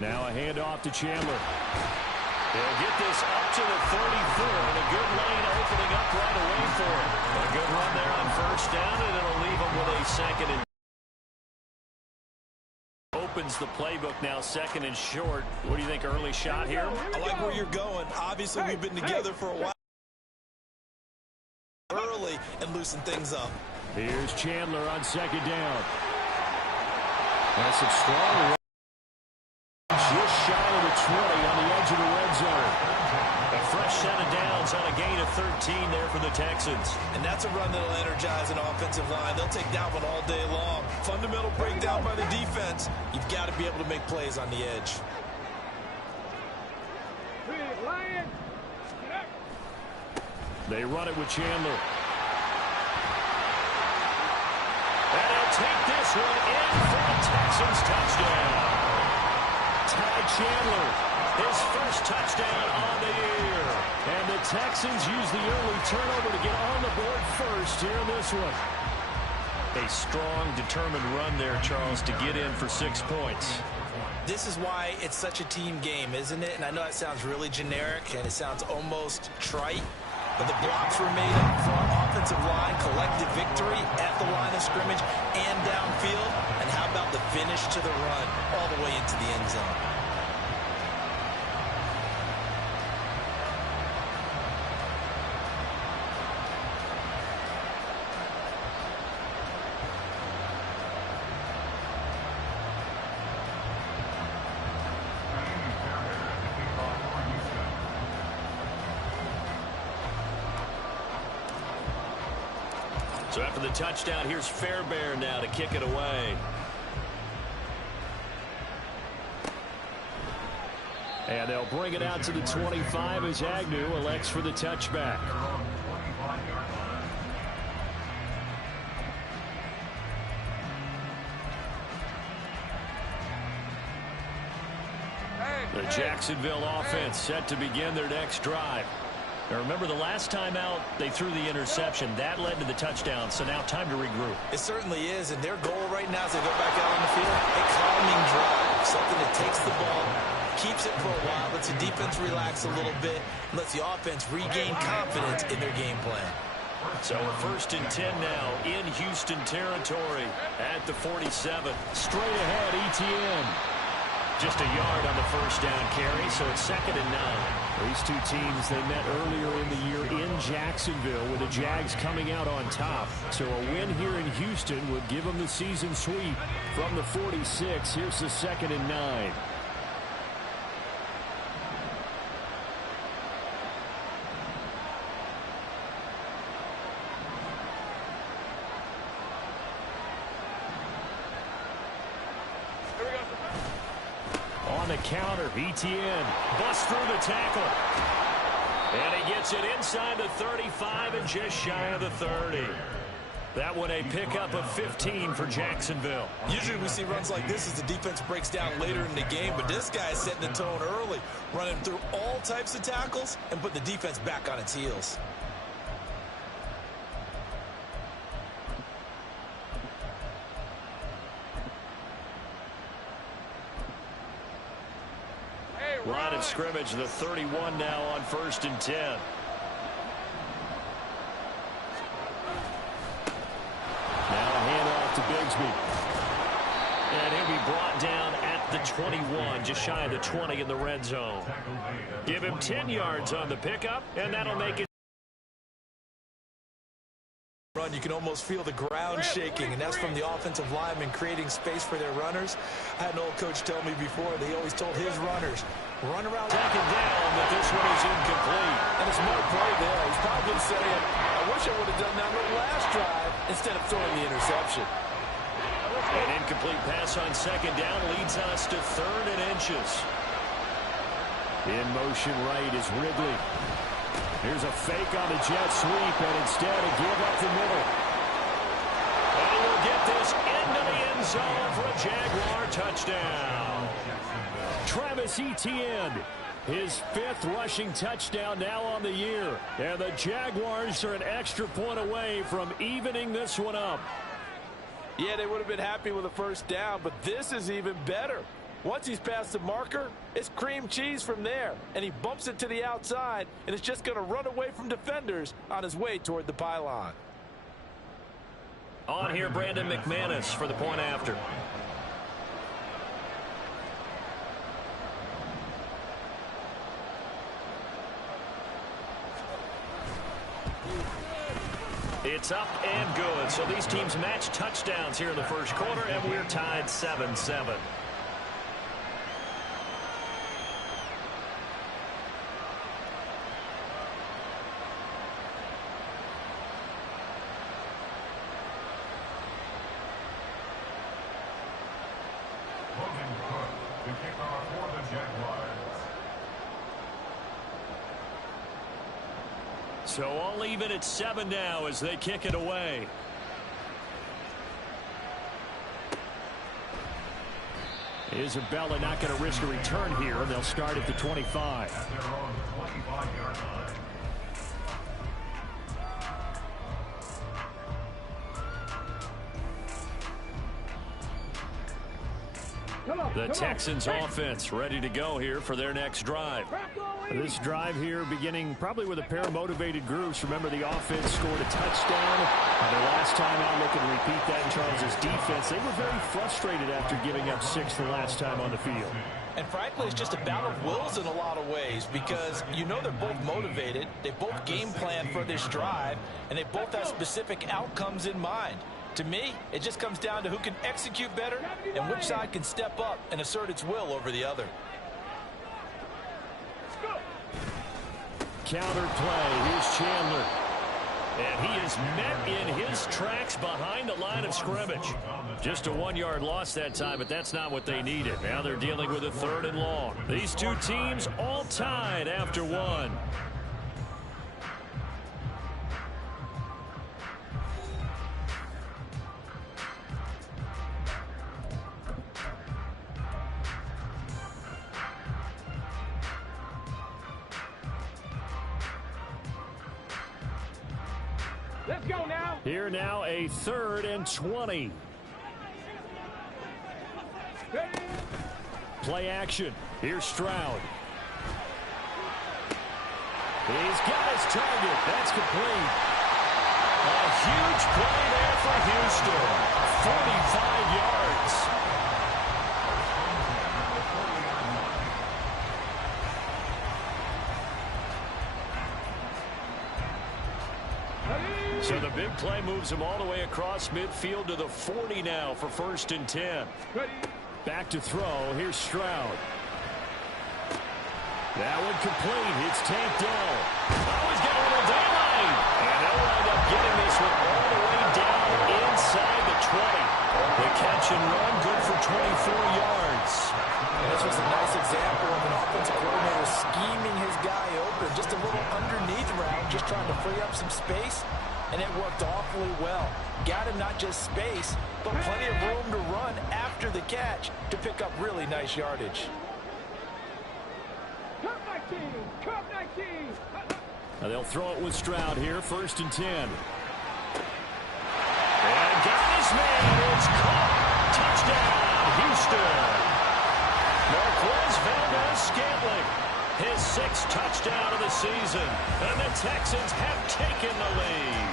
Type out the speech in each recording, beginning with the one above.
Now a handoff to Chandler. They'll get this up to the 34, and a good lane opening up right away for him. A good run there on first down, and it'll leave him with a second and opens the playbook now, second and short. What do you think, early shot here? I like where you're going. Obviously, we've been together for a while. Early and loosen things up. Here's Chandler on second down. That's some strong. Just shy of the 20 on the edge of the red zone. A fresh set of downs on a gain of 13 there for the Texans. And that's a run that'll energize an offensive line. They'll take that one all day long. Fundamental breakdown by the defense. You've got to be able to make plays on the edge. They run it with Chandler. And he'll take this one in for a Texans touchdown. Ty Chandler, his first touchdown on the year. And the Texans use the early turnover to get on the board first here in this one. A strong, determined run there, Charles, to get in for 6 points. This is why it's such a team game, isn't it? And I know that sounds really generic, and it sounds almost trite. But the blocks were made up front, offensive line, collective victory at the line of scrimmage and downfield. And how about the finish to the run all the way into the end zone? So after the touchdown, here's Fairbairn now to kick it away. And they'll bring it out to the 25 as Agnew elects for the touchback. The Jacksonville offense set to begin their next drive. Now remember, the last time out, they threw the interception. That led to the touchdown, so now time to regroup. It certainly is, and their goal right now as they go back out on the field, a calming drive, something that takes the ball, keeps it for a while, lets the defense relax a little bit, and lets the offense regain confidence in their game plan. So a 1st and 10 now in Houston territory at the 47. Straight ahead, ETN. Just a yard on the first down carry, so it's 2nd and 9. These two teams, they met earlier in the year in Jacksonville with the Jags coming out on top. So a win here in Houston would give them the season sweep from the 46. Here's the 2nd and 9. The counter, ETN busts through the tackle, and he gets it inside the 35 and just shy of the 30. That one a pickup of 15 for Jacksonville. Usually we see runs like this as the defense breaks down later in the game, but this guy is setting the tone early, running through all types of tackles and put the defense back on its heels. Line of scrimmage, the 31 now on 1st and 10. Now a handoff to Bigsby. And he'll be brought down at the 21, just shy of the 20 in the red zone. Give him 10 yards on the pickup, and that'll make it. Run, you can almost feel the ground shaking, and that's from the offensive linemen creating space for their runners. I had an old coach tell me before, they always told his runners, run around. Second down, but this one is incomplete. And a smart play there. He's probably saying, I wish I would have done that on the last drive instead of throwing the interception. An incomplete pass on 2nd down leads us to 3rd and inches. In motion right is Ridley. Here's a fake on the jet sweep, and instead a give up the middle. And he'll get this into the end zone for a Jaguar touchdown. Travis Etienne, his 5th rushing touchdown now on the year. And the Jaguars are an extra point away from evening this one up. Yeah, they would have been happy with a first down, but this is even better. Once he's past the marker, it's cream cheese from there. And he bumps it to the outside, and it's just going to run away from defenders on his way toward the pylon. On here, Brandon McManus for the point after. It's up and good. So these teams match touchdowns here in the first quarter, and we're tied 7-7. So all even at 7 now as they kick it away. Isabella not going to risk a return here, and they'll start at the 25. At their own 25-yard line. The Texans offense ready to go here for their next drive. This drive here beginning probably with a pair of motivated groups. Remember, the offense scored a touchdown. The last time out, looking to repeat that in Charles's defense. They were very frustrated after giving up 6 the last time on the field. And frankly, it's just a battle of wills in a lot of ways because you know they're both motivated. They both game plan for this drive, and they both have specific outcomes in mind. To me, it just comes down to who can execute better and which side can step up and assert its will over the other. Counter play. Here's Chandler. And he is met in his tracks behind the line of scrimmage. Just a 1-yard loss that time, but that's not what they needed. Now they're dealing with a 3rd and long. These two teams all tied after 1. Let's go now. Here now a 3rd and 20. Play action. Here's Stroud. He's got his target. That's complete. A huge play there for Houston. 45 yards. So the big play moves him all the way across midfield to the 40 now for 1st and 10. Back to throw. Here's Stroud. That one complete. It's tanked down. Oh, he's got a little daylight. And they'll wind up getting this one all the way down inside the 20. The catch and run good for 24 yards. And this was a nice example of an offensive coordinator scheming his guy open. Just a little underneath route, just trying to free up some space. And it worked awfully well. Got him not just space, but plenty of room to run after the catch to pick up really nice yardage. Now they'll throw it with Stroud here, 1st and 10. And got his man. It's caught. Touchdown, Houston. Marquez Valdez-Scantling, his 6th touchdown of the season. And the Texans have taken the lead.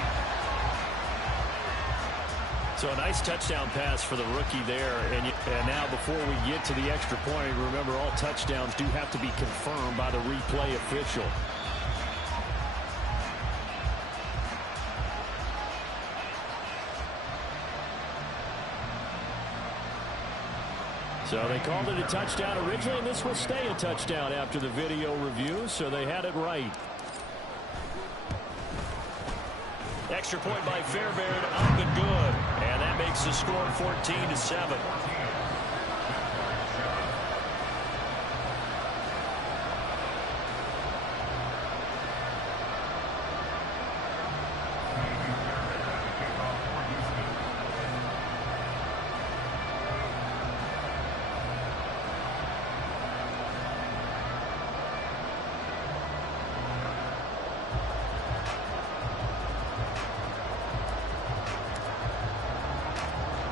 So a nice touchdown pass for the rookie there. And now before we get to the extra point, remember all touchdowns do have to be confirmed by the replay official. So they called it a touchdown originally, and this will stay a touchdown after the video review, so they had it right. Extra point by Fairbairn, up and good. And that makes the score 14-7.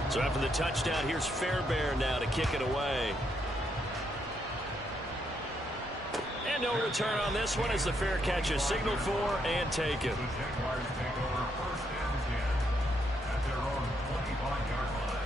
So after the touchdown, here's Fairbairn now to kick it away. And no return on this one as the fair catch is signaled for and taken. The Jaguars take over 1st and 10 at their own 25-yard line.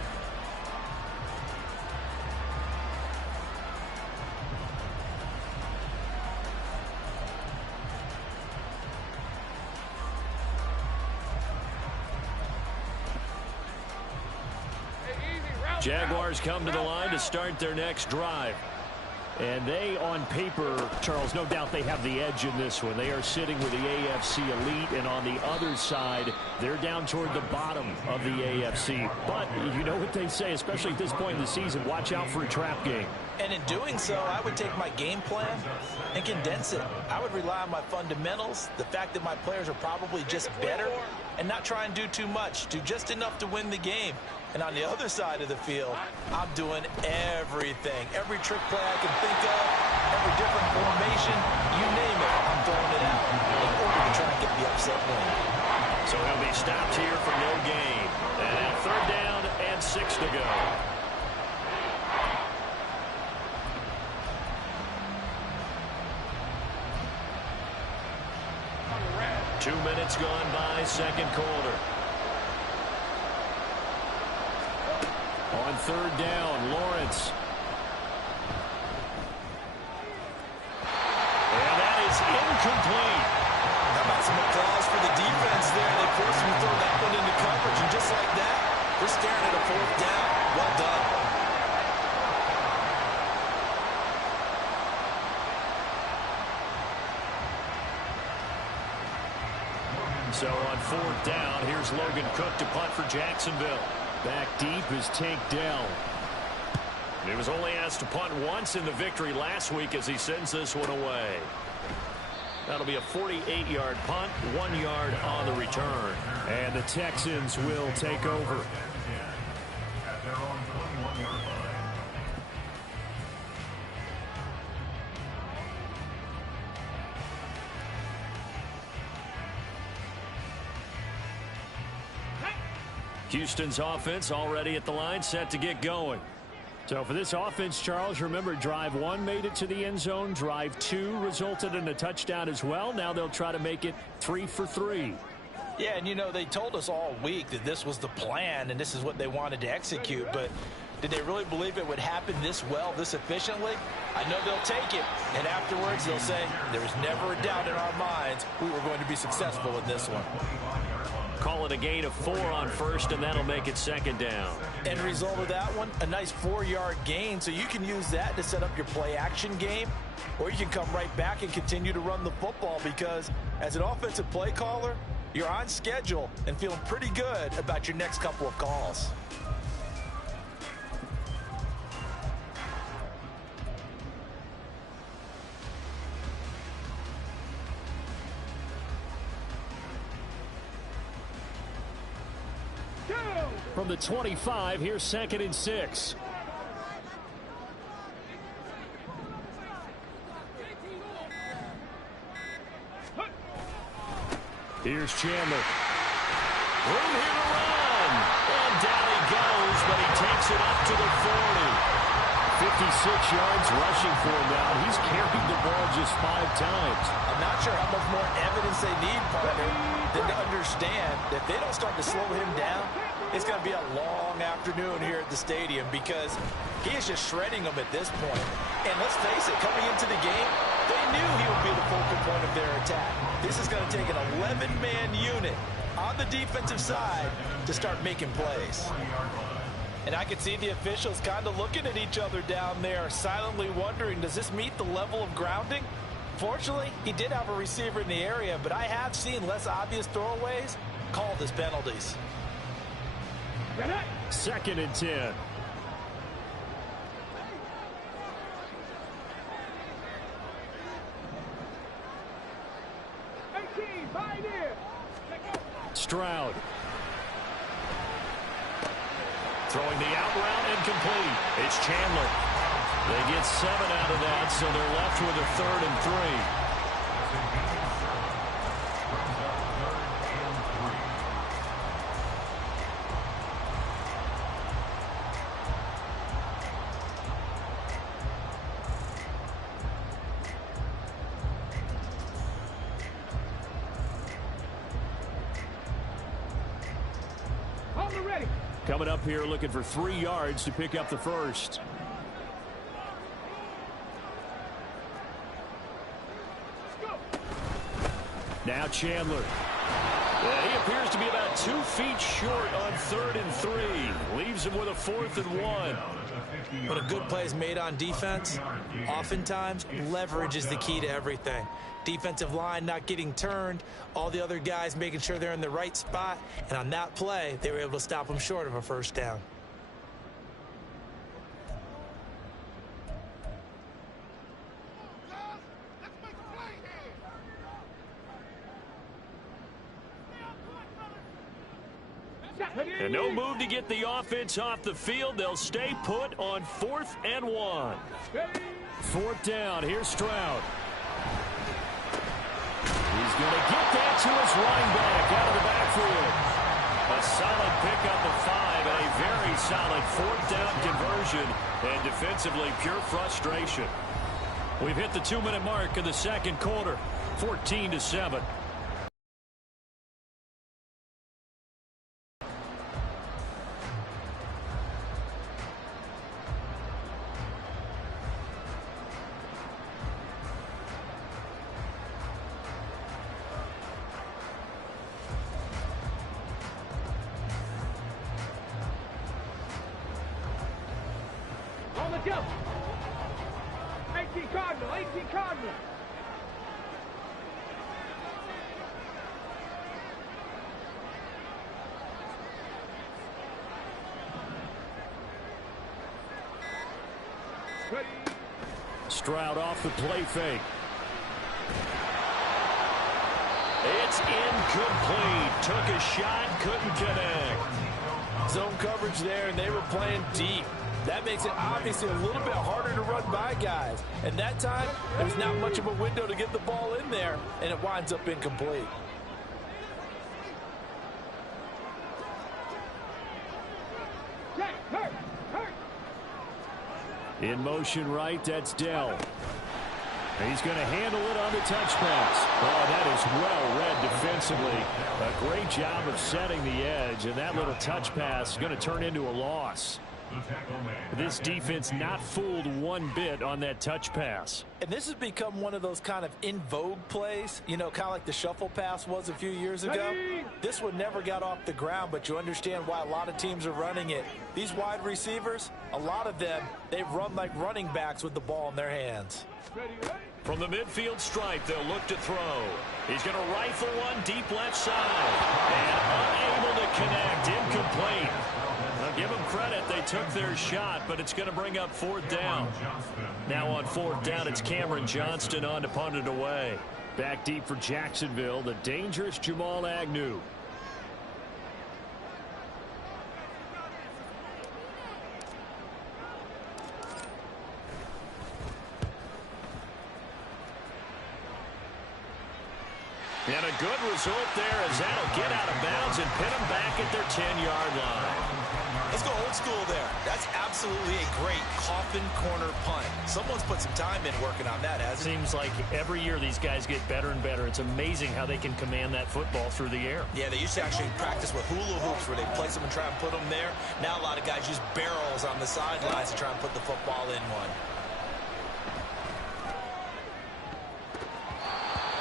Jaguars come to the line to start their next drive. And they, on paper, Charles, no doubt they have the edge in this one. They are sitting with the AFC elite, and on the other side, they're down toward the bottom of the AFC. But you know what they say, especially at this point in the season, watch out for a trap game. And in doing so, I would take my game plan and condense it. I would rely on my fundamentals, the fact that my players are probably just better, and not try and do too much, do just enough to win the game. And on the other side of the field, I'm doing everything. Every trick play I can think of, every different formation, you name it, I'm throwing it out in order to try and get the upset win. So he'll be stopped here for no gain. And now 3rd down and 6 to go. Two minutes gone by, second quarter. On 3rd down, Lawrence. And that is incomplete. How about some applause for the defense there? They forced him to throw that one into coverage, and just like that, they're staring at a 4th down. Well done. So on 4th down, here's Logan Cook to punt for Jacksonville. Back deep is Tank Dell. He was only asked to punt once in the victory last week as he sends this one away. That'll be a 48-yard punt, 1 yard on the return. And the Texans will take over. At their own 21-yard line. Houston's offense already at the line, set to get going. So for this offense, Charles, remember, drive 1 made it to the end zone. Drive 2 resulted in a touchdown as well. Now they'll try to make it 3 for 3. Yeah, and you know, they told us all week that this was the plan and this is what they wanted to execute, but did they really believe it would happen this well, this efficiently? I know they'll take it, and afterwards they'll say, there was never a doubt in our minds we were going to be successful in this one. Call it a gain of 4 on 1st, and that'll make it 2nd down. End result of that one, a nice 4-yard gain, so you can use that to set up your play-action game, or you can come right back and continue to run the football because as an offensive play caller, you're on schedule and feeling pretty good about your next couple of calls. From the 25, here's 2nd and 6. Here's Chandler. Room here to run. And down he goes, but he takes it up to the 40. 56 yards rushing for him now. He's carried the ball just 5 times. I'm not sure how much more evidence they need, partner, than to understand that if they don't start to slow him down, it's going to be a long afternoon here at the stadium because he is just shredding them at this point. And let's face it, coming into the game, they knew he would be the focal point of their attack. This is going to take an 11-man unit on the defensive side to start making plays. And I can see the officials kind of looking at each other down there, silently wondering, does this meet the level of grounding? Fortunately, he did have a receiver in the area, but I have seen less obvious throwaways called as penalties. 2nd and 10. Stroud. Throwing the out route incomplete. It's Chandler. They get 7 out of that, so they're left with a 3rd and 3. Coming up here looking for 3 yards to pick up the first. Now Chandler. He appears to be about 2 feet short on 3rd and 3. Leaves him with a 4th and 1. When a good play is made on defense, oftentimes leverage is the key to everything. Defensive line not getting turned, all the other guys making sure they're in the right spot, and on that play, they were able to stop them short of a first down. And no move to get the offense off the field. They'll stay put on 4th and 1. 4th down. Here's Stroud. He's going to get that to his running back out of the backfield. A solid pickup of 5 and a very solid 4th down conversion. And defensively, pure frustration. We've hit the 2-minute mark of the second quarter. 14-7. Go! 18 Cardinal, 18 Cardinal. Ready. Stroud off the play fake. It's incomplete. Took a shot, couldn't connect. Zone coverage there, and they were playing deep. That makes it obviously a little bit harder to run by guys. And that time, there's not much of a window to get the ball in there, and it winds up incomplete. In motion right, that's Dell. He's going to handle it on the touch pass. Oh, that is well read defensively. A great job of setting the edge, and that little touch pass is going to turn into a loss. This defense not fooled one bit on that touch pass. And this has become one of those kind of in vogue plays, you know, kind of like the shuffle pass was a few years ago. This one never got off the ground, but you understand why a lot of teams are running it. These wide receivers, a lot of them, they run like running backs with the ball in their hands. From the midfield stripe, they'll look to throw. He's going to rifle one deep left side. And unable to connect, incomplete. Now give them credit, they took their shot, but it's going to bring up 4th down. Now on 4th down, it's Cameron Johnston on to punt it away. Back deep for Jacksonville, the dangerous Jamal Agnew. And a good result there as that'll get out of bounds and pin them back at their 10-yard line. Let's go old school there. That's absolutely a great coffin corner punt. Someone's put some time in working on that, hasn't it? Seems like every year these guys get better and better. It's amazing how they can command that football through the air. Yeah, they used to actually practice with hula hoops where they place them and try and put them there. Now a lot of guys use barrels on the sidelines to try and put the football in one.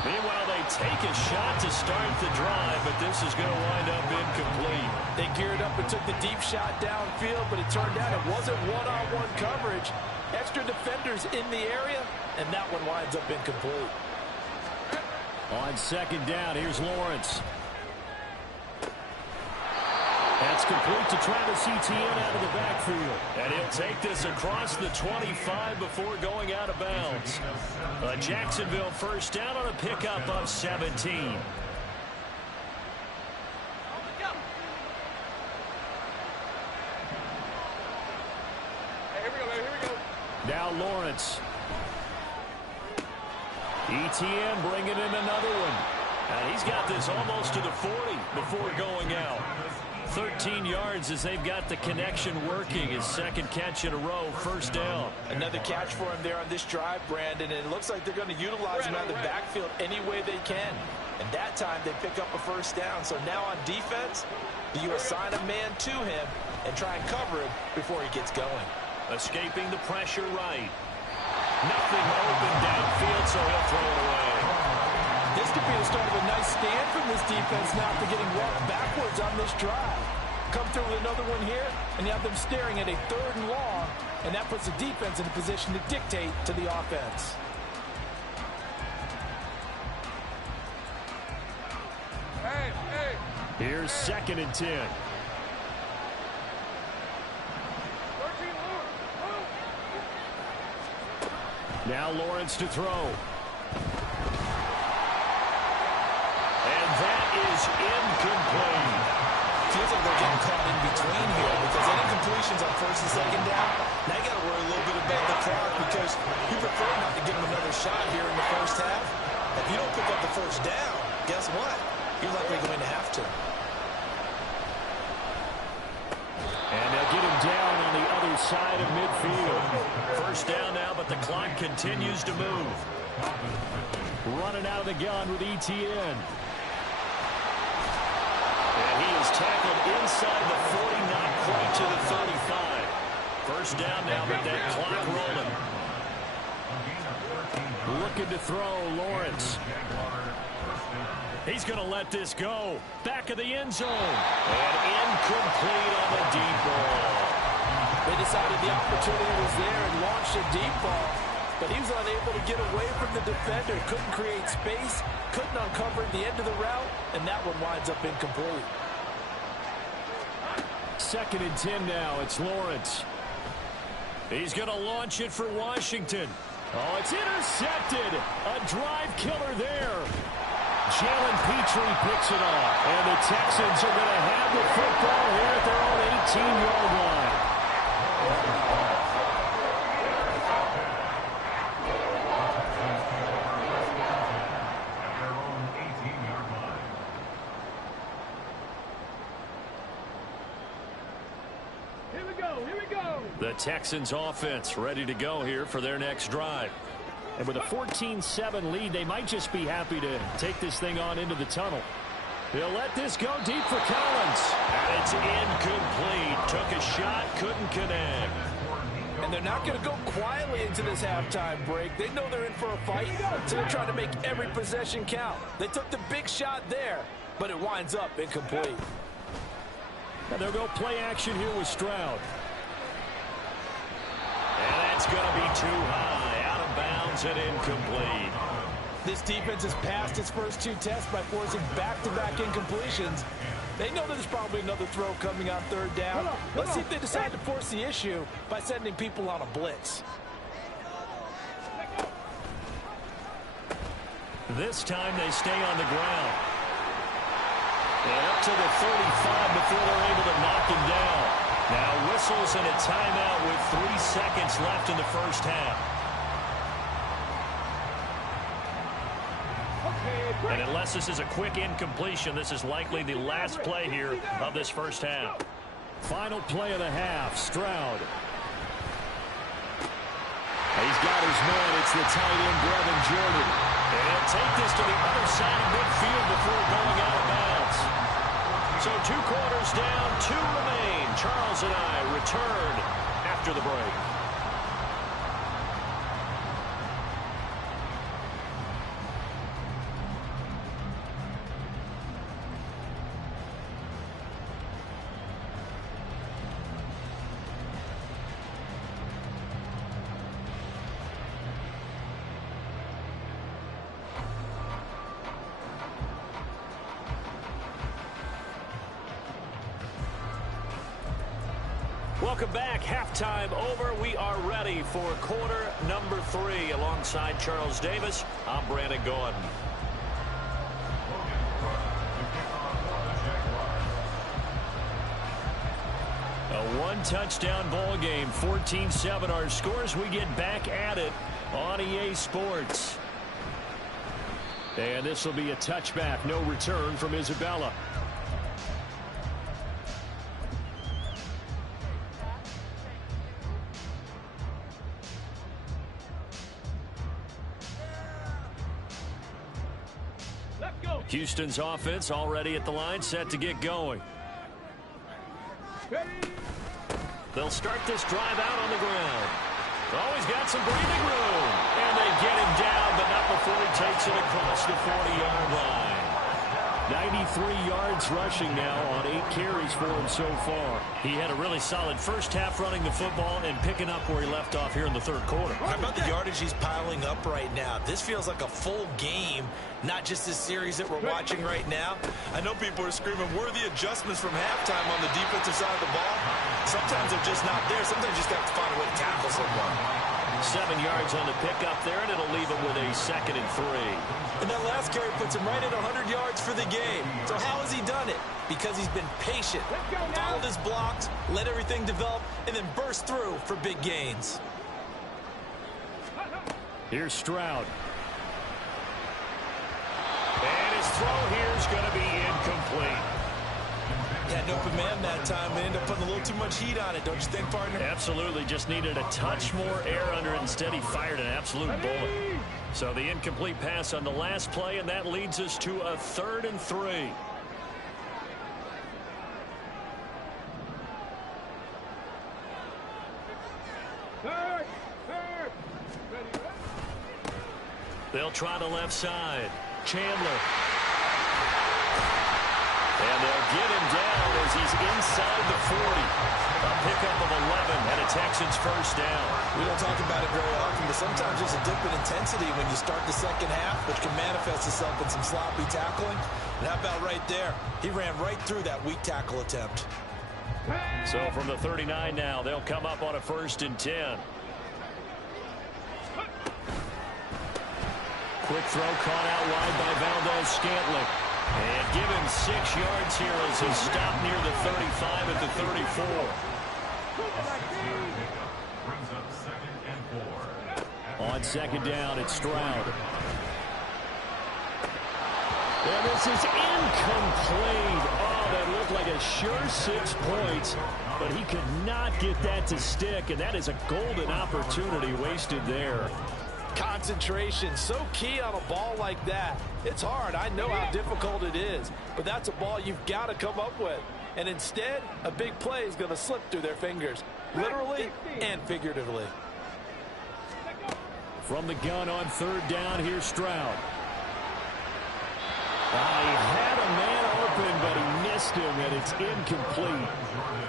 Meanwhile, they take a shot to start the drive, but this is going to wind up incomplete. They geared up and took the deep shot downfield, but it turned out it wasn't one-on-one coverage. Extra defenders in the area, and that one winds up incomplete. On 2nd down, here's Lawrence. That's complete to Travis Etienne out of the backfield. And he'll take this across the 25 before going out of bounds. A Jacksonville first down on a pickup of 17. Here we go. Now Lawrence. Etienne bringing in another one. And he's got this almost to the 40 before going out. 13 yards as they've got the connection working. His second catch in a row, first down. Another catch for him there on this drive, Brandon, and it looks like they're going to utilize him out of the backfield any way they can. And that time they pick up a first down. So now on defense, do you assign a man to him and try and cover him before he gets going? Escaping the pressure right. Nothing open downfield, so he'll throw it away. This could be the start of a nice stand from this defense now after getting walked backwards on this drive. Come through with another one here, and you have them staring at a 3rd and long, and that puts the defense in a position to dictate to the offense. Here's 2nd and 10. Now Lawrence to throw. And that is incomplete. Feels like they're getting caught in between here because any completions on 1st and 2nd down, now you got to worry a little bit about the clock because you prefer not to give them another shot here in the first half. If you don't pick up the first down, guess what? You're likely going to have to. And they'll get him down on the other side of midfield. First down now, but the clock continues to move. Running out of the gun with ETN. And he is tackled inside the 40, not quite to the 35. First down now, but that clock rolling. Looking to throw, Lawrence. He's going to let this go. Back of the end zone. And incomplete on the deep ball. They decided the opportunity was there and launched a deep ball, but he was unable to get away from the defender. Couldn't create space, couldn't uncover the end of the route, and that one winds up incomplete. 2nd and 10 now. It's Lawrence. He's going to launch it for Washington. Oh, it's intercepted. A drive killer there. Jalen Petrie picks it off. And the Texans are going to have the football here at their own 18-yard line. At their own 18-yard line. Here we go, here we go. The Texans offense ready to go here for their next drive. And with a 14-7 lead, they might just be happy to take this thing on into the tunnel. They'll let this go deep for Collins. And it's incomplete. Took a shot, couldn't connect. And they're not going to go quietly into this halftime break. They know they're in for a fight, so they're trying to make every possession count. They took the big shot there, but it winds up incomplete. And they'll go play action here with Stroud. And that's going to be too high. Out of bounds and incomplete. This defense has passed its first 2 tests by forcing back-to-back incompletions. They know there's probably another throw coming on 3rd down. Let's see if they decide to force the issue by sending people on a blitz. This time they stay on the ground. And up to the 35 before they're able to knock him down. Now whistles and a timeout with 3 seconds left in the first half. And unless this is a quick incompletion, this is likely the last play here of this first half. Final play of the half, Stroud. He's got his man. It's the tight end, Brevin Jordan. And he'll take this to the other side of midfield before going out of bounds. So 2 quarters down, 2 remain. Charles and I return after the break. Welcome back. Halftime over. We are ready for quarter number 3. Alongside Charles Davis, I'm Brandon Gordon. A 1-touchdown ball game, 14-7 our scores. We get back at it on EA Sports. And this will be a touchback. No return from Isabella. Houston's offense already at the line, set to get going. They'll start this drive out on the ground. Always got some breathing room. And they get him down, but not before he takes it across the 40-yard line. 93 yards rushing now on 8 carries for him so far. He had a really solid first half running the football and picking up where he left off here in the third quarter. How about the yardage he's piling up right now? This feels like a full game, not just this series that we're watching right now. I know people are screaming, worthy adjustments from halftime on the defensive side of the ball. Sometimes they're just not there. Sometimes you just have to find a way to tackle someone. 7 yards on the pickup there, and it'll leave him with a 2nd and 3. And that last carry puts him right at 100 yards for the game. So how has he done it? Because he's been patient, followed his blocks, let everything develop, and then burst through for big gains. Here's Stroud. And his throw here is going to be incomplete. Had no command that time and ended up putting a little too much heat on it, don't you think, partner? Absolutely. Just needed a touch more air under it. Instead, he fired an absolute bullet. So the incomplete pass on the last play, and that leads us to a 3rd and 3. They'll try the left side. Chandler. And they'll get him down as he's inside the 40. A pickup of 11 and a Texans first down. We don't talk about it very often, but sometimes there's a dip in intensity when you start the second half, which can manifest itself in some sloppy tackling. And how about right there? He ran right through that weak tackle attempt. So from the 39 now, they'll come up on a 1st and 10. Quick throw caught out wide by Valdez-Scantling. And give him 6 yards here as he stopped near the 35 at the 34. On 2nd down, it's Stroud. And this is incomplete. Oh, that looked like a sure 6 points, but he could not get that to stick, and that is a golden opportunity wasted there. Concentration, so key on a ball like that. It's hard. I know how difficult it is, but that's a ball you've got to come up with. And instead, a big play is going to slip through their fingers, literally and figuratively. From the gun on 3rd down, here's Stroud. He had a man open, but he missed him, and it's incomplete.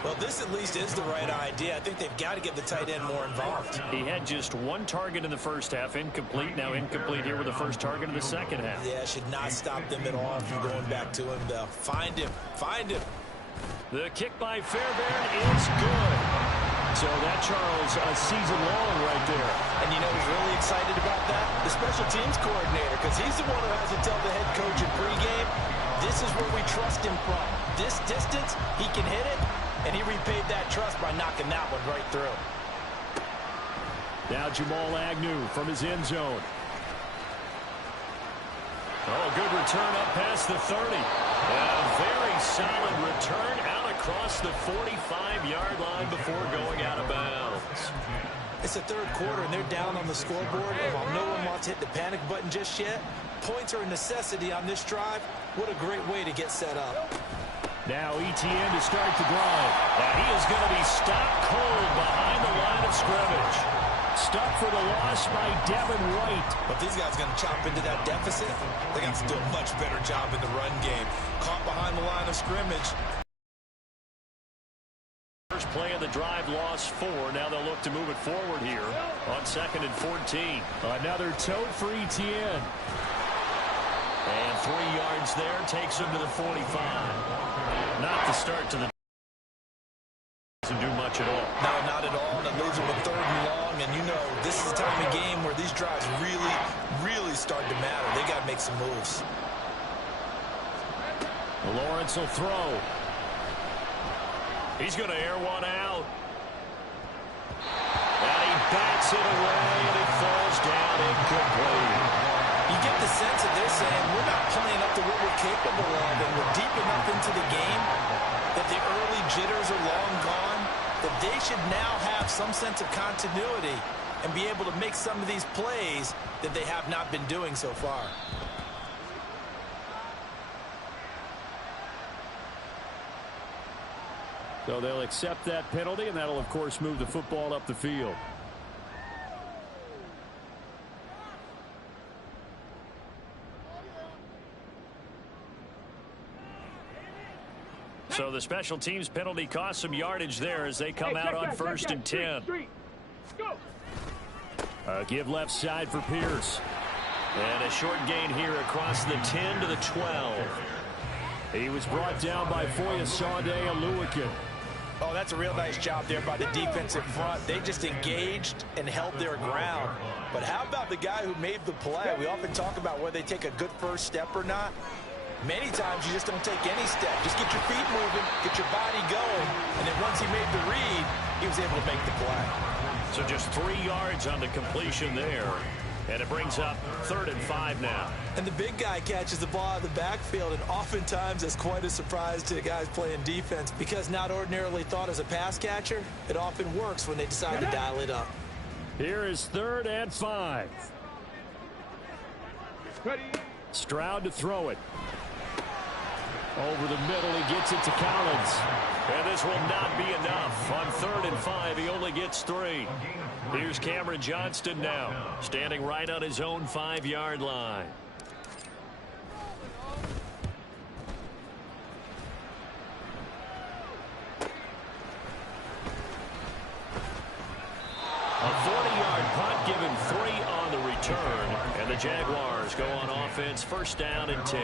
Well, this at least is the right idea. I think they've got to get the tight end more involved. He had just 1 target in the first half, incomplete. Now incomplete here with the first target in the second half. Yeah, should not stop them at all from going back to him, though. Find him. Find him. The kick by Fairbairn is good. So that, Charles, a season long right there. And you know who's really excited about that? The special teams coordinator, because he's the one who has to tell the head coach in pregame, this is where we trust him from. This distance, he can hit it, and he repaid that trust by knocking that one right through. Now Jamal Agnew from his end zone. Oh, good return up past the 30. A very solid return out across the 45-yard line before going out of bounds. It's the third quarter, and they're down on the scoreboard. And while no one wants to hit the panic button just yet, points are a necessity on this drive. What a great way to get set up. Now ETN to start the drive. Now he is going to be stopped cold behind the line of scrimmage. Stuck for the loss by Devin White. But these guys are going to chop into that deficit. They got to do a much better job in the run game. Caught behind the line of scrimmage. First play of the drive, lost 4. Now they'll look to move it forward here on 2nd and 14. Another tote for ETN. And 3 yards there takes him to the 45. Not the start to the doesn't do much at all. No, not at all. And it leaves them with 3rd and long. And you know, this is the time of game where these drives really start to matter. They got to make some moves. Lawrence will throw. He's going to air one out. And he bats it away, and it falls down incomplete. You get the sense that they're saying, we're not playing up to what we're capable of, and we're deep enough into the game that the early jitters are long gone, that they should now have some sense of continuity and be able to make some of these plays that they have not been doing so far. So they'll accept that penalty, and that'll, of course, move the football up the field. So the special teams penalty cost some yardage there as they come out on 1st and 10. Give left side for Pierce. And a short gain here across the 10 to the 12. He was brought down by Foyesade Aluakin. Oh, that's a real nice job there by the defensive front. They just engaged and held their ground. But how about the guy who made the play? We often talk about whether they take a good first step or not. Many times you just don't take any step. Just get your feet moving, get your body going, and then once he made the read, he was able to make the play. So just 3 yards on the completion there. And it brings up 3rd and 5 now. And the big guy catches the ball out of the backfield, and oftentimes it's quite a surprise to the guys playing defense because not ordinarily thought as a pass catcher, it often works when they decide to dial it up. Here is 3rd and 5. Stroud to throw it. Over the middle, he gets it to Collins. And this will not be enough. On 3rd and 5, he only gets 3. Here's Cameron Johnston now, standing right on his own 5-yard line. A 40-yard punt given 3 on the return. And the Jaguars go on offense, 1st down and 10.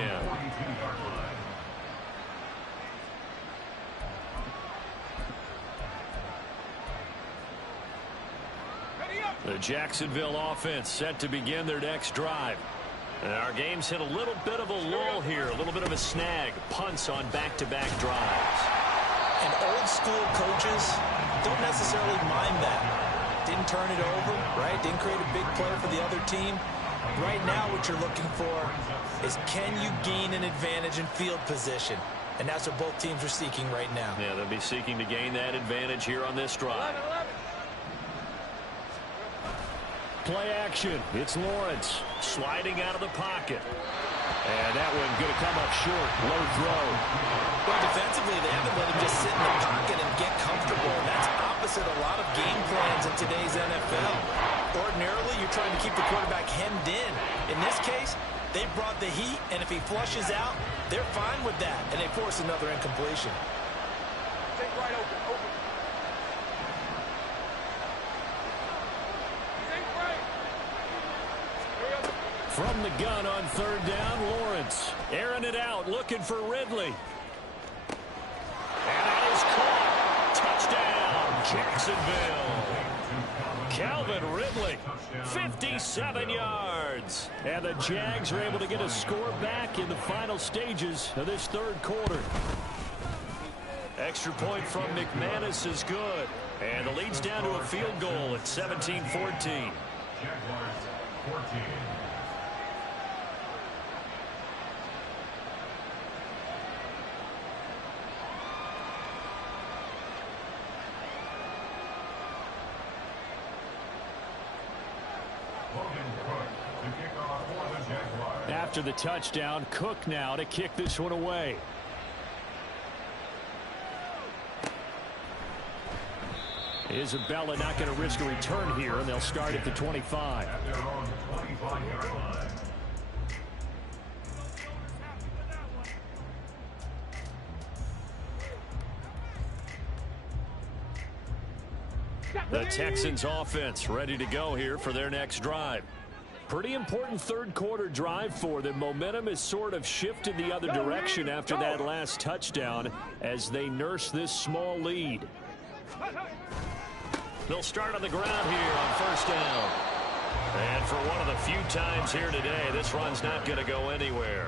The Jacksonville offense set to begin their next drive. And our game's hit a little bit of a lull here, a little bit of a snag. Punts on back-to-back drives. And old school coaches don't necessarily mind that. Didn't turn it over, right? Didn't create a big play for the other team. Right now what you're looking for is can you gain an advantage in field position? And that's what both teams are seeking right now. Yeah, they'll be seeking to gain that advantage here on this drive. Play action. It's Lawrence sliding out of the pocket. And that one going to come up short. Low throw. Well, defensively, they haven't let him just sit in the pocket and get comfortable. And that's opposite a lot of game plans in today's NFL. Ordinarily, you're trying to keep the quarterback hemmed in. In this case, they brought the heat, and if he flushes out, they're fine with that. And they force another incompletion. Take right open. From the gun on 3rd down, Lawrence. Airing it out, looking for Ridley. And that is caught. Touchdown, Jacksonville. Calvin Ridley, 57 yards. And the Jags are able to get a score back in the final stages of this 3rd quarter. Extra point from McManus is good. And the lead's down to a field goal at 17-14. Jaguars 14. After the touchdown, Cook now to kick this one away. Isabella not going to risk a return here, and they'll start at the 25. At their own 25-yard line. The Texans offense ready to go here for their next drive. Pretty important 3rd quarter drive for them. Momentum has sort of shifted the other direction after that last touchdown as they nurse this small lead. They'll start on the ground here on 1st down. And for one of the few times here today, this run's not going to go anywhere.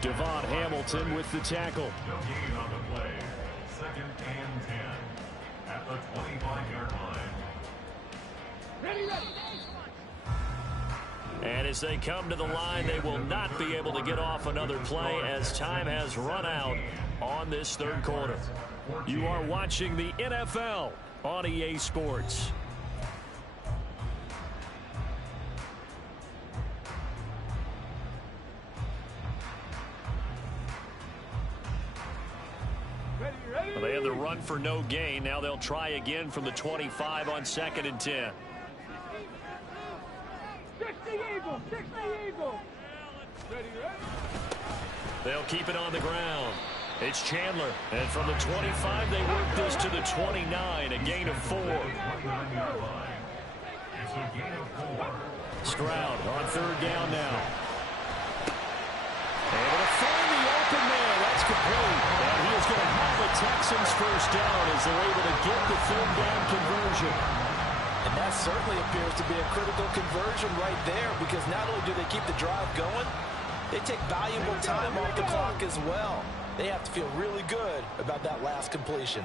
Devon Hamilton with the tackle. No gain on the play. 2nd and 10 at the 25-yard line. Ready. And as they come to the line, they will not be able to get off another play as time has run out on this 3rd quarter. You are watching the NFL on EA Sports. They had the run for no gain. Now they'll try again from the 25 on 2nd and 10. 60 Eagles, 60 Eagles. Ready, ready. They'll keep it on the ground. It's Chandler. And from the 25, they work this to the 29, a gain of 4. Stroud on 3rd down now. Able to find the open man. That's complete. And he is going to have the Texans first down as they're able to get the 3rd down conversion. And that certainly appears to be a critical conversion right there, because not only do they keep the drive going, they take valuable time off the clock as well. They have to feel really good about that last completion.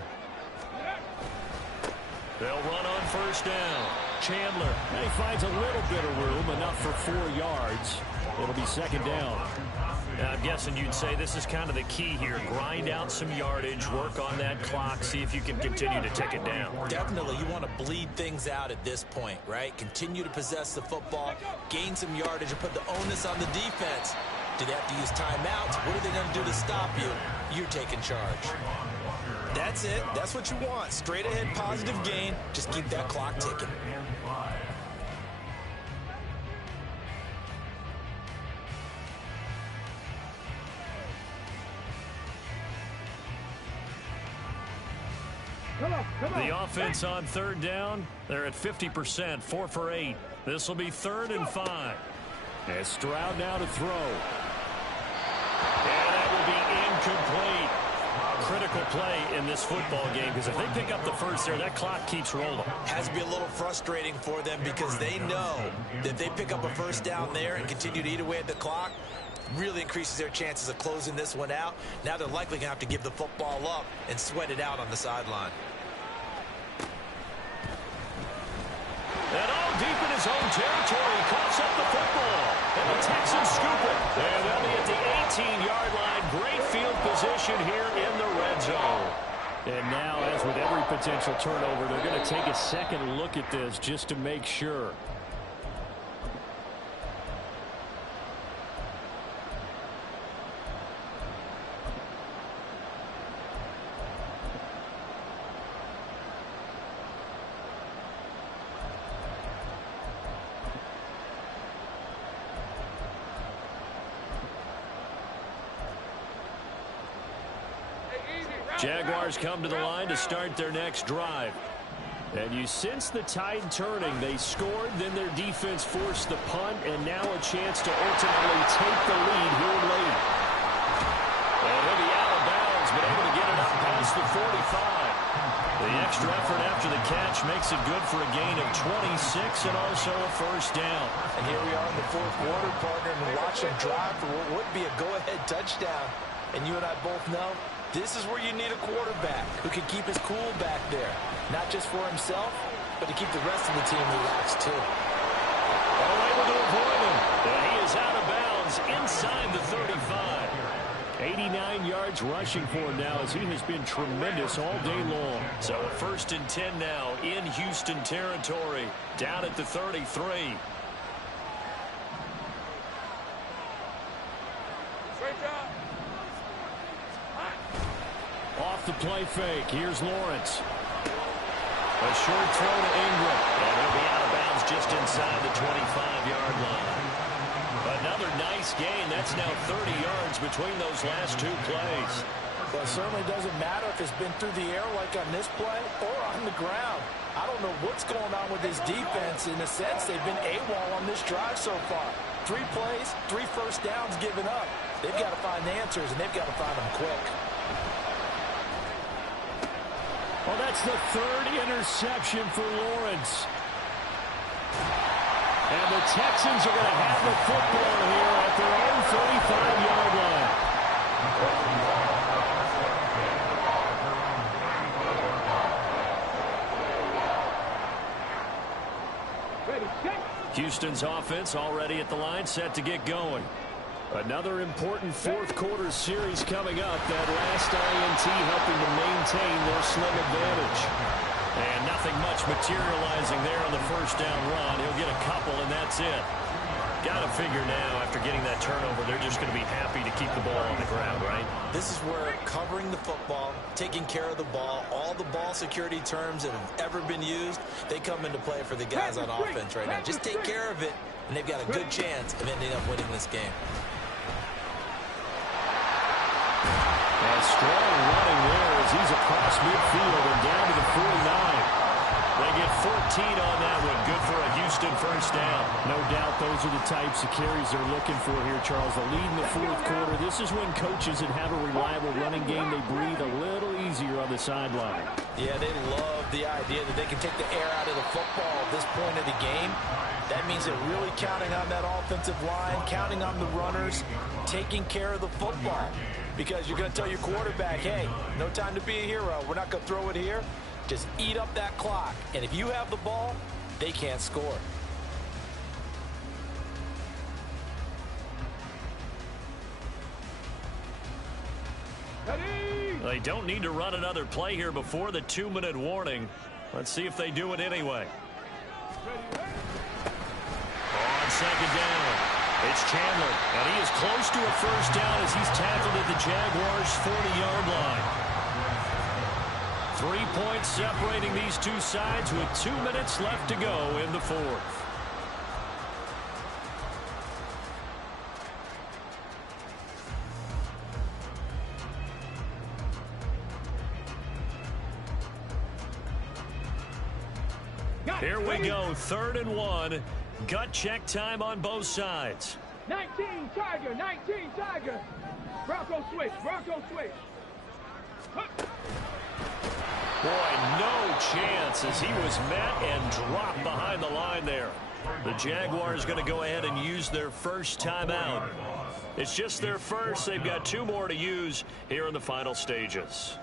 They'll run on 1st down. Chandler. He finds a little bit of room, enough for 4 yards. It'll be 2nd down. I'm guessing you'd say this is kind of the key here. Grind out some yardage, work on that clock, see if you can continue to tick it down. Definitely, you want to bleed things out at this point, right? Continue to possess the football, gain some yardage, and put the onus on the defense. Do they have to use timeouts? What are they going to do to stop you? You're taking charge. That's it. That's what you want. Straight ahead, positive gain. Just keep that clock ticking. The offense on 3rd down, they're at 50%, 4 for 8. This will be 3rd and 5. And Stroud now to throw. And that will be incomplete. Critical play in this football game, because if they pick up the first there, that clock keeps rolling. Has to be a little frustrating for them, because they know that if they pick up a 1st down there and continue to eat away at the clock, really increases their chances of closing this one out. Now they're likely going to have to give the football up and sweat it out on the sideline. And all deep in his own territory, he coughs up the football. And the Texans scoop it. And they'll be at the 18-yard line. Great field position here in the red zone. And now, as with every potential turnover, they're going to take a second look at this just to make sure. Jaguars come to the line to start their next drive. And you sense the tide turning. They scored, then their defense forced the punt, and now a chance to ultimately take the lead here late. And he'll be out of bounds, but able to get it up past the 45. The extra effort after the catch makes it good for a gain of 26 and also a 1st down. And here we are in the 4th quarter, partner, and watch them drive for what would be a go-ahead touchdown. And you and I both know this is where you need a quarterback who can keep his cool back there. Not just for himself, but to keep the rest of the team relaxed too. Able to avoid him. And he is out of bounds inside the 35. 89 yards rushing for him now, as he has been tremendous all day long. So a 1st and 10 now in Houston territory, down at the 33. Off the play fake. Here's Lawrence. A short throw to Ingram. And he'll be out of bounds just inside the 25-yard line. Another nice gain. That's now 30 yards between those last 2 plays. Well, it certainly doesn't matter if it's been through the air like on this play or on the ground. I don't know what's going on with this defense. In a sense, they've been AWOL on this drive so far. 3 plays, 3 1st downs given up. They've got to find answers, and they've got to find them quick. Well, that's the 3rd interception for Lawrence. And the Texans are going to have the football here at their own 35-yard line. Houston's offense already at the line, set to get going. Another important 4th quarter series coming up. That last INT helping to maintain their slim advantage. And nothing much materializing there on the 1st down run. He'll get a couple, and that's it. Got to figure now, after getting that turnover, they're just going to be happy to keep the ball on the ground, right? This is where covering the football, taking care of the ball, all the ball security terms that have ever been used, they come into play for the guys on offense right now. Just take care of it, and they've got a good chance of ending up winning this game. And strong running there as he's across midfield and down to the 49. They get 14 on that one. Good for a Houston first down. No doubt those are the types of carries they're looking for here, Charles. The lead in the fourth quarter. This is when coaches that have a reliable running game, they breathe a little easier on the sideline. Yeah, they love the idea that they can take the air out of the football at this point of the game. That means they're really counting on that offensive line, counting on the runners, taking care of the football. Because you're going to tell your quarterback, hey, no time to be a hero. We're not going to throw it here. Just eat up that clock. And if you have the ball, they can't score. They don't need to run another play here before the 2-minute warning. Let's see if they do it anyway. On second down, it's Chandler. And he is close to a first down as he's tackled at the Jaguars' 40-yard line. 3 points separating these two sides with 2 minutes left to go in the fourth. Here we go, 3rd and 1. Gut check time on both sides. 19 Tiger, 19 Tiger. Bronco switch, Bronco switch. Boy, no chance as he was met and dropped behind the line there. The Jaguars going to go ahead and use their first timeout. It's just their first. They've got 2 more to use here in the final stages.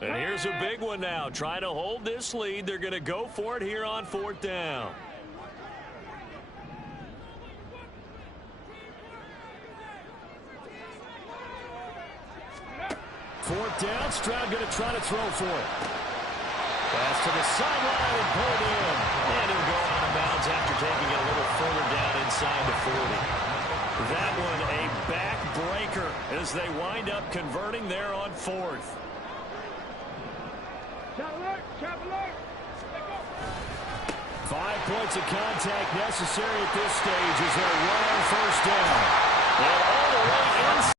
And here's a big one now. Trying to hold this lead. They're going to go for it here on 4th down. Fourth down, Stroud going to try to throw for it. Pass to the sideline and pulled in. And he'll go out of bounds after taking it a little further down inside the 40. That one a backbreaker as they wind up converting there on 4th. Shot alert, shot alert. 5 points of contact necessary at this stage as they run on first down. And all the way inside.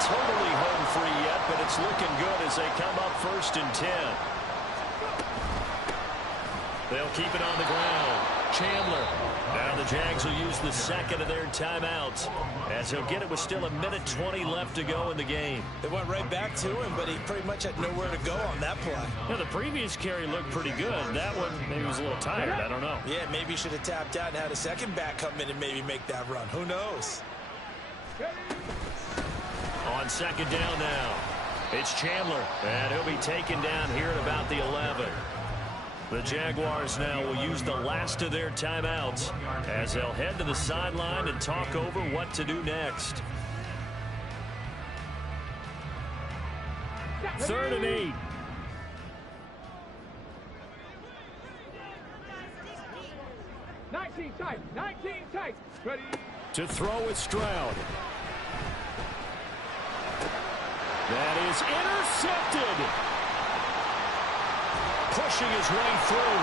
Totally home free yet, but it's looking good as they come up 1st and 10. They'll keep it on the ground. Chandler. Now the Jags will use the second of their timeouts as he'll get it with still 1:20 left to go in the game. They went right back to him, but he pretty much had nowhere to go on that play. Yeah, the previous carry looked pretty good. That one, maybe was a little tired. I don't know. Yeah, maybe he should have tapped out and had a second back come in and maybe make that run. Who knows? On second down now, it's Chandler, and he'll be taken down here at about the 11. The Jaguars now will use the last of their timeouts as they'll head to the sideline and talk over what to do next. 3rd and 8. Nineteen tight. Ready. To throw with Stroud. That is intercepted. Pushing his way through.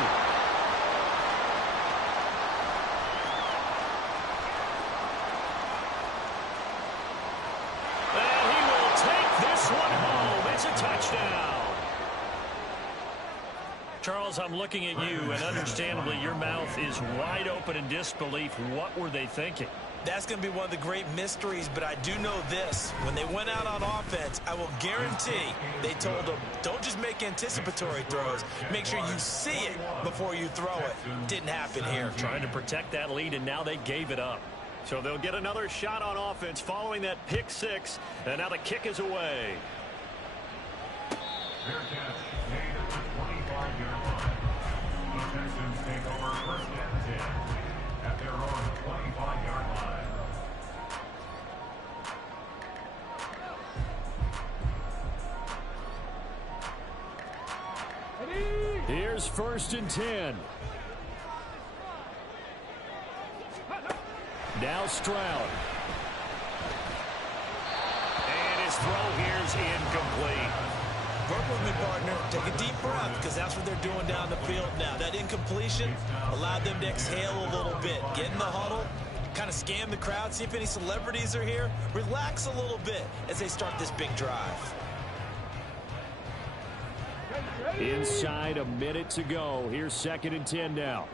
And he will take this one home. It's a touchdown. Charles, I'm looking at you, and understandably your mouth is wide open in disbelief. What were they thinking? That's going to be one of the great mysteries, but I do know this. When they went out on offense, I will guarantee they told them, don't just make anticipatory throws. Make sure you see it before you throw it. Didn't happen here. Trying to protect that lead, and now they gave it up. So they'll get another shot on offense following that pick 6, and now the kick is away. Fair catch made at the 25-yard line. The Texans take over 1st and 10 at their own 25-yard line. Here's 1st and 10. Now Stroud. And his throw here's incomplete. Work with me, partner. Take a deep breath, because that's what they're doing down the field now. That incompletion allowed them to exhale a little bit. Get in the huddle, kind of scan the crowd, see if any celebrities are here. Relax a little bit as they start this big drive. Inside a minute to go. Here's 2nd and 10 now.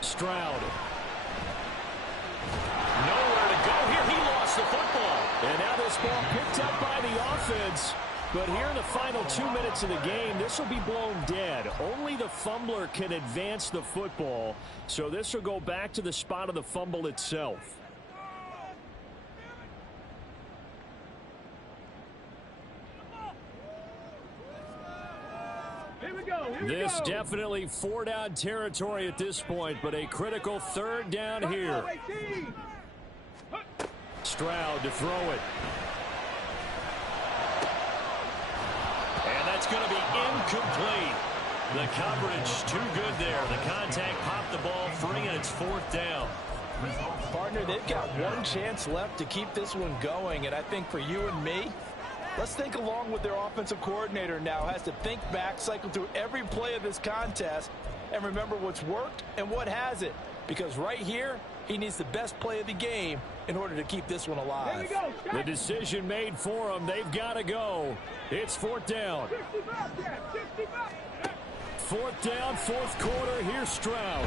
Stroud. Nowhere to go here. He lost the football. And now this ball picked up by the offense. But here in the final 2 minutes of the game, this will be blown dead. Only the fumbler can advance the football. So this will go back to the spot of the fumble itself. This definitely 4-down territory at this point, but a critical 3rd down here. Stroud to throw it. And that's going to be incomplete. The coverage too good there. The contact popped the ball free, and it's 4th down. Partner, they've got one chance left to keep this one going, and I think for you and me, let's think along with their offensive coordinator now. Has to think back, cycle through every play of this contest, and remember what's worked and what hasn't. Because right here, he needs the best play of the game in order to keep this one alive. The decision made for them. They've got to go. It's 4th down. 4th down, 4th quarter. Here's Stroud.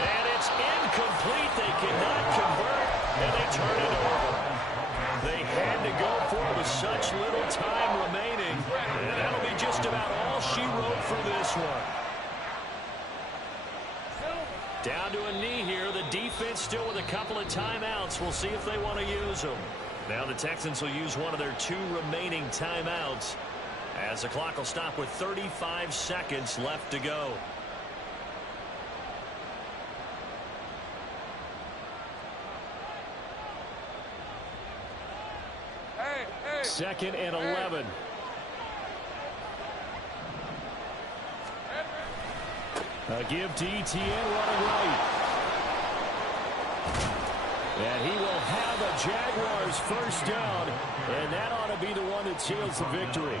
And it's incomplete. They cannot convert, and they turn it over. They had to go for it with such little time remaining, and that'll be just about all she wrote for this one. Down to a knee here. The defense still with a couple of timeouts. We'll see if they want to use them. Now the Texans will use one of their 2 remaining timeouts, as the clock will stop with 35 seconds left to go. Second and 11. A give to ETN running right. And he will have a Jaguars 1st down, and that ought to be the one that seals the victory.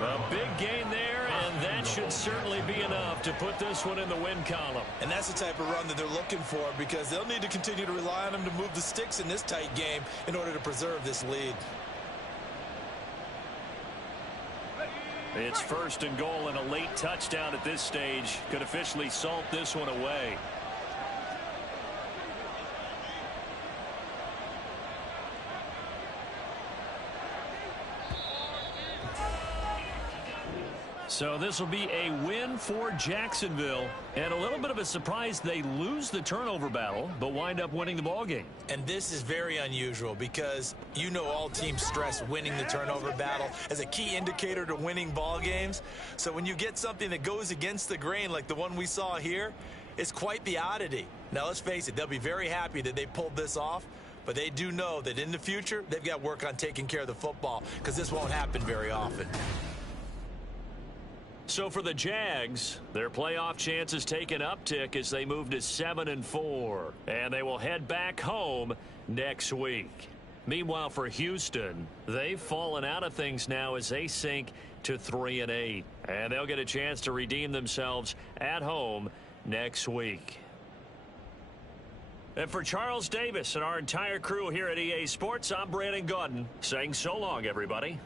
A big gain there, and that should certainly be enough to put this one in the win column. And that's the type of run that they're looking for, because they'll need to continue to rely on them to move the sticks in this tight game in order to preserve this lead. It's 1st and goal, and a late touchdown at this stage could officially salt this one away. So this will be a win for Jacksonville, and a little bit of a surprise they lose the turnover battle but wind up winning the ball game. And this is very unusual, because you know all teams stress winning the turnover battle as a key indicator to winning ball games. So when you get something that goes against the grain like the one we saw here, it's quite the oddity. Now let's face it, they'll be very happy that they pulled this off, but they do know that in the future they've got work on taking care of the football, because this won't happen very often. So for the Jags, their playoff chances take an uptick as they move to 7-4, and they will head back home next week. Meanwhile, for Houston, they've fallen out of things now as they sink to 3-8, and they'll get a chance to redeem themselves at home next week. And for Charles Davis and our entire crew here at EA Sports, I'm Brandon Gaudin saying so long, everybody.